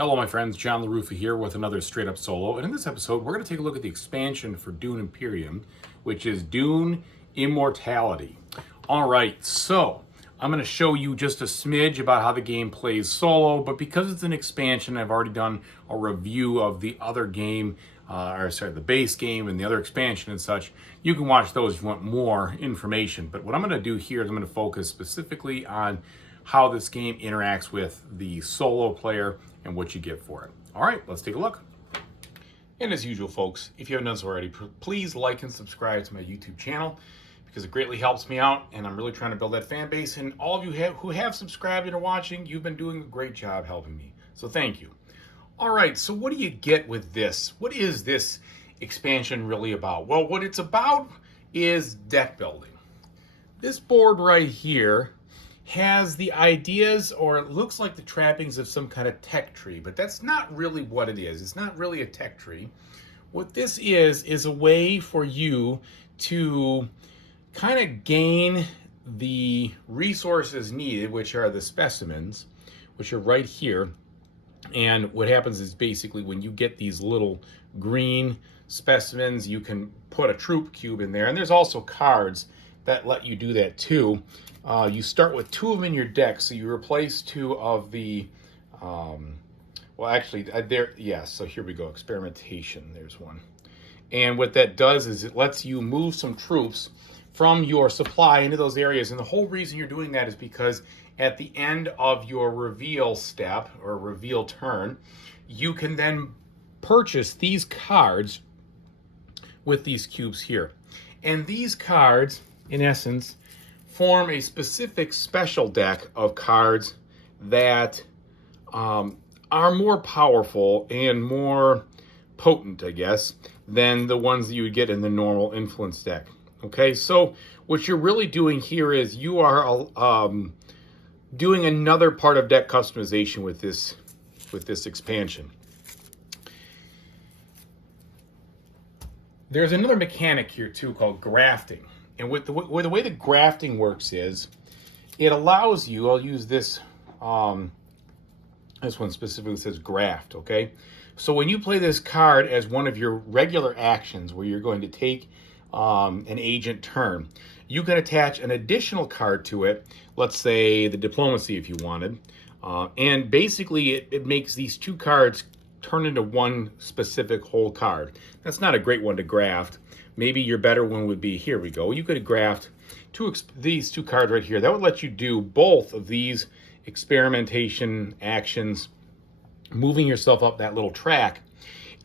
Hello my friends, John LaRuffa here with another straight up solo, and in this episode we're going to take a look at the expansion for Dune Imperium, which is Dune Immortality. Alright, so I'm going to show you just a smidge about how the game plays solo, but because it's an expansion, I've already done a review of the other game, the base game and the other expansion and such. You can watch those if you want more information, but what I'm going to do here is I'm going to focus specifically on how this game interacts with the solo player and what you get for it. All right, let's take a look. And as usual, folks, if you haven't done so already, please like and subscribe to my YouTube channel because it greatly helps me out, and I'm really trying to build that fan base. And all of you who have subscribed and are watching, you've been doing a great job helping me. So thank you. All right, so what do you get with this? What is this expansion really about? Well, what it's about is deck building. This board right here has the ideas, or it looks like the trappings of some kind of tech tree, but that's not really what it is. It's not really a tech tree. What this is a way for you to kind of gain the resources needed, which are the specimens, which are right here. And what happens is basically when you get these little green specimens, you can put a troop cube in there. And there's also cards that let you do that too. You start with 2 of them in your deck, so you replace 2 of the, so here we go, experimentation, there's one. And what that does is it lets you move some troops from your supply into those areas, and the whole reason you're doing that is because at the end of your reveal step, or reveal turn, you can then purchase these cards with these cubes here. And these cards, in essence, form a specific special deck of cards that are more powerful and more potent, I guess, than the ones that you would get in the normal influence deck. Okay, so what you're really doing here is you are doing another part of deck customization with this expansion. There's another mechanic here too called grafting. And with the way the grafting works is, it allows you, I'll use this, this one specifically says graft, okay? So when you play this card as one of your regular actions where you're going to take an agent turn, you can attach an additional card to it, let's say the diplomacy if you wanted, and basically it makes these 2 cards turn into one specific whole card. That's not a great one to graft. Maybe your better one would be, here we go. You could graft these 2 cards right here. That would let you do both of these experimentation actions, moving yourself up that little track.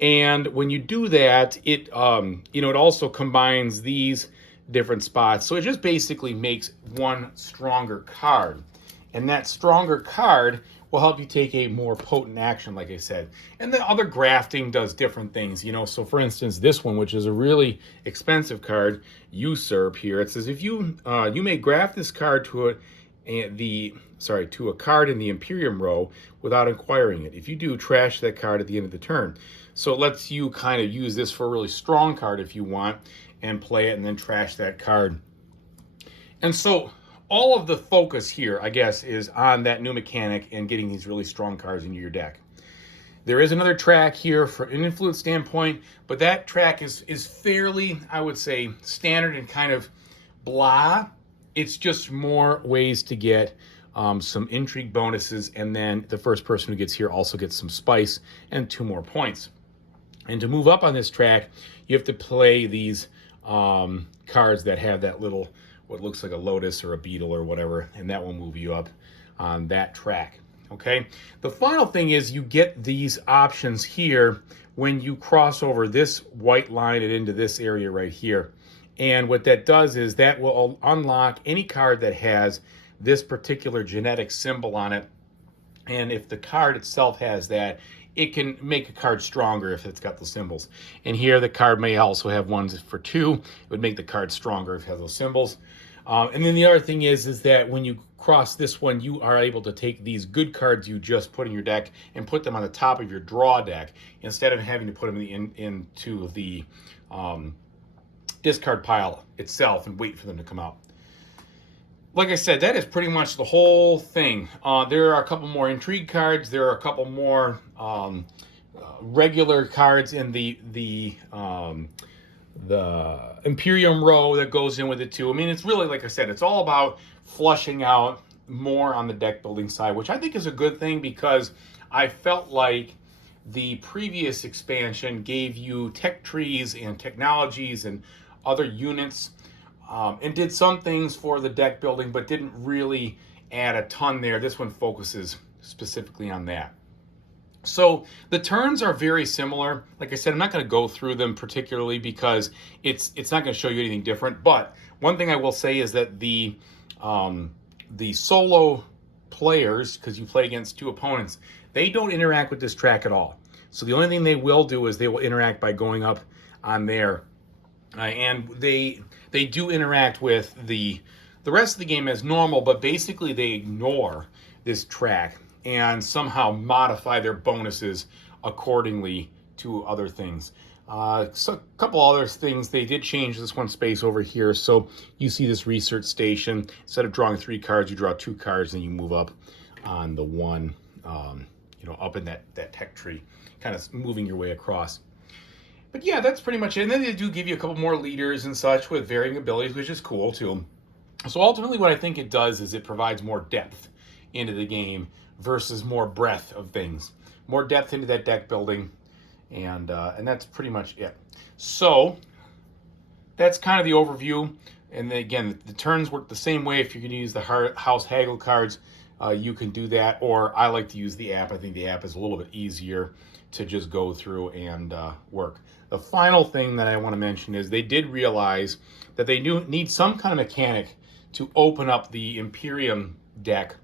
And when you do that, it it also combines these different spots. So it just basically makes one stronger card. And that stronger card will help you take a more potent action, like I said. And the other grafting does different things, so for instance, this one, which is a really expensive card, Usurp here, it says if you may graft this card to a card in the Imperium row without acquiring it. If you do, trash that card at the end of the turn. So it lets you kind of use this for a really strong card if you want, and play it and then trash that card. And so all of the focus here, I guess, is on that new mechanic and getting these really strong cards into your deck. There is another track here for an influence standpoint, but that track is fairly, I would say, standard and kind of blah. It's just more ways to get some intrigue bonuses, and then the first person who gets here also gets some spice and 2 more points. And to move up on this track, you have to play these cards that have that little, what looks like a lotus or a beetle or whatever, and that will move you up on that track. Okay, the final thing is you get these options here when you cross over this white line and into this area right here. And what that does is that will unlock any card that has this particular genetic symbol on it. And if the card itself has that, it can make a card stronger if it's got the symbols. And here the card may also have ones for 2. It would make the card stronger if it has those symbols. And then the other thing is that when you cross this one, you are able to take these good cards you just put in your deck and put them on the top of your draw deck instead of having to put them into the discard pile itself and wait for them to come out. like I said, that is pretty much the whole thing. There are a couple more intrigue cards. There are a couple more regular cards in the Imperium row that goes in with it too. I mean, it's really, like I said, it's all about flushing out more on the deck building side, which I think is a good thing because I felt like the previous expansion gave you tech trees and technologies and other units, and did some things for the deck building, but didn't really add a ton there. This one focuses specifically on that. So the turns are very similar. Like I said, I'm not going to go through them particularly because it's not going to show you anything different. But one thing I will say is that the solo players, because you play against two opponents, they don't interact with this track at all. So the only thing they will do is they will interact by going up on there, and they do interact with the rest of the game as normal, but basically they ignore this track and somehow modify their bonuses accordingly to other things. So a couple other things, they did change this one space over here. So you see this research station. Instead of drawing 3 cards, you draw 2 cards, and you move up on the one, up in that tech tree, kind of moving your way across. But yeah, that's pretty much it. And then they do give you a couple more leaders and such with varying abilities, which is cool too. So ultimately what I think it does is it provides more depth into the game versus more breadth of things. More depth into that deck building, and that's pretty much it. So that's kind of the overview. And then again, the turns work the same way. If you're going to use the House Haggle cards, you can do that. Or I like to use the app. I think the app is a little bit easier to just go through and work. The final thing that I want to mention is they did realize that they need some kind of mechanic to open up the Imperium deck,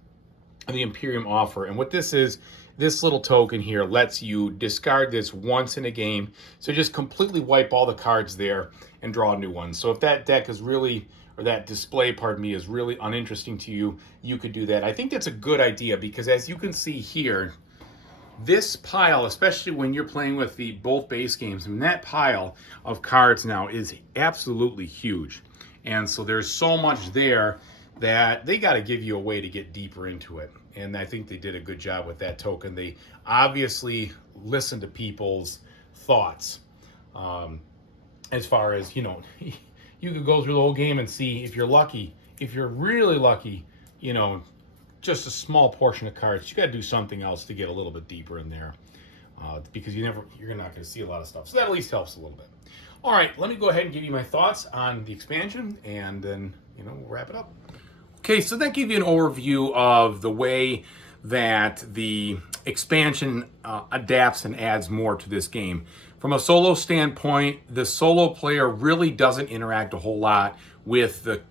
the Imperium offer. And what this is, this little token here lets you discard this once in a game. So just completely wipe all the cards there and draw a new one. So if that deck is really, or that display, pardon me, is really uninteresting to you, you could do that. I think that's a good idea because as you can see here, this pile, especially when you're playing with the both base games, and that pile of cards now is absolutely huge. And so there's so much there that they got to give you a way to get deeper into it. And I think they did a good job with that token. They obviously listened to people's thoughts. As far as, you could go through the whole game and see if you're lucky, if you're really lucky, just a small portion of cards. You got to do something else to get a little bit deeper in there, because you're not going to see a lot of stuff. So that at least helps a little bit. All right, let me go ahead and give you my thoughts on the expansion, and then we'll wrap it up. Okay, so that gave you an overview of the way that the expansion adapts and adds more to this game. From a solo standpoint, the solo player really doesn't interact a whole lot with that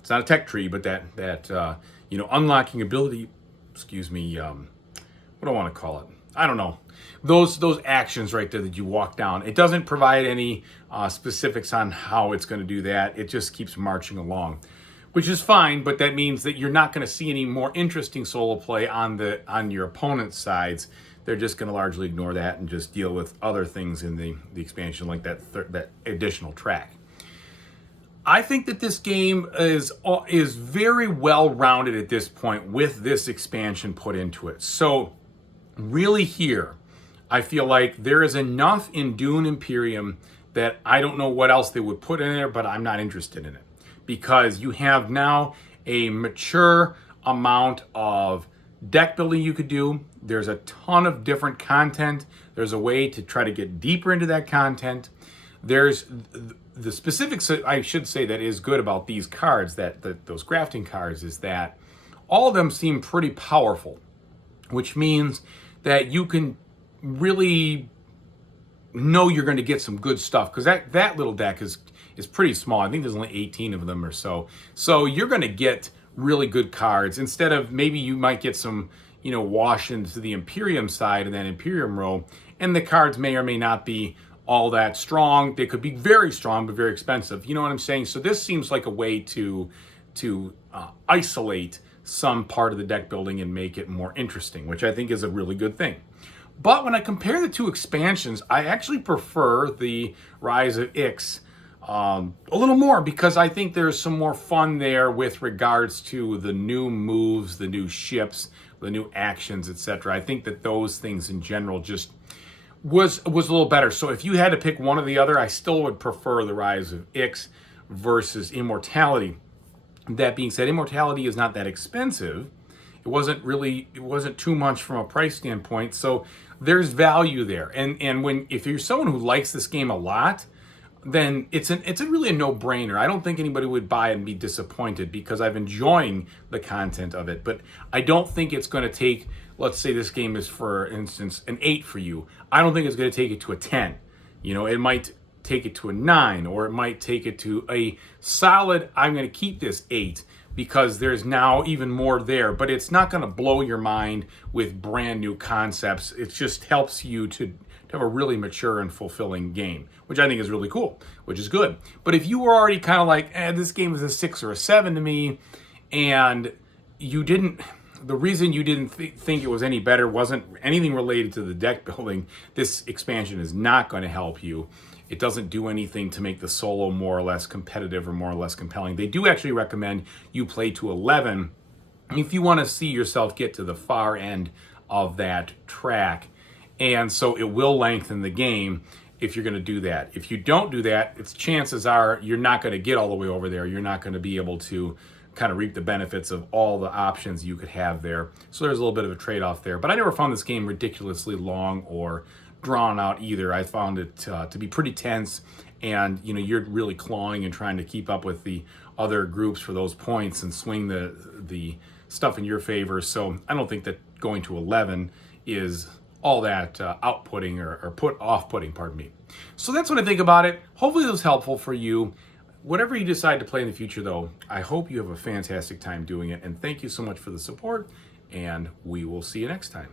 it's not a tech tree, but that unlocking ability. Excuse me. What do I want to call it? I don't know. Those actions right there that you walk down. It doesn't provide any specifics on how it's going to do that. It just keeps marching along, which is fine. But that means that you're not going to see any more interesting solo play on your opponent's sides. They're just going to largely ignore that and just deal with other things in the expansion, like that additional track. I think that this game is very well rounded at this point with this expansion put into it. So really here, I feel like there is enough in Dune Imperium that I don't know what else they would put in there, but I'm not interested in it. Because you have now a mature amount of deck building you could do. There's a ton of different content. There's a way to try to get deeper into that content. There's the specifics, I should say, that is good about these cards, those crafting cards, is that all of them seem pretty powerful, which means that you can really know you're going to get some good stuff, because that little deck is pretty small. I think there's only 18 of them or so. So you're going to get really good cards instead of maybe you might get some, wash into the Imperium side and that Imperium row, and the cards may or may not be all that strong. They could be very strong but very expensive. You know what I'm saying? So this seems like a way to isolate some part of the deck building and make it more interesting, which I think is a really good thing. But when I compare the two expansions, I actually prefer the Rise of Ix a little more, because I think there's some more fun there with regards to the new moves, the new ships, the new actions, etc. I think that those things in general just was a little better. So if you had to pick one or the other, I still would prefer the Rise of Ix versus Immortality. That being said, Immortality is not that expensive. It wasn't too much from a price standpoint, so there's value there. And if you're someone who likes this game a lot, then it's really a no-brainer. I don't think anybody would buy it and be disappointed, because I've enjoying the content of it. But I don't think it's going to take, let's say this game is, for instance, an 8 for you. I don't think it's going to take it to a 10. You know, it might take it to a 9, or it might take it to a solid, I'm going to keep this 8, because there's now even more there. But it's not going to blow your mind with brand new concepts. It just helps you to have a really mature and fulfilling game, which I think is really cool, which is good. But if you were already kind of like, this game is a 6 or a 7 to me, and the reason you didn't think it was any better wasn't anything related to the deck building, this expansion is not going to help you. It doesn't do anything to make the solo more or less competitive or more or less compelling. They do actually recommend you play to 11 if you want to see yourself get to the far end of that track. And so it will lengthen the game if you're going to do that. If you don't do that, chances are you're not going to get all the way over there. You're not going to be able to kind of reap the benefits of all the options you could have there. So there's a little bit of a trade-off there. But I never found this game ridiculously long or drawn out either. I found it to be pretty tense, and you're really clawing and trying to keep up with the other groups for those points and swing the stuff in your favor. So I don't think that going to 11 is all that outputting or off-putting, pardon me. So that's what I think about it. Hopefully it was helpful for you. Whatever you decide to play in the future, though, I hope you have a fantastic time doing it. And thank you so much for the support, and we will see you next time.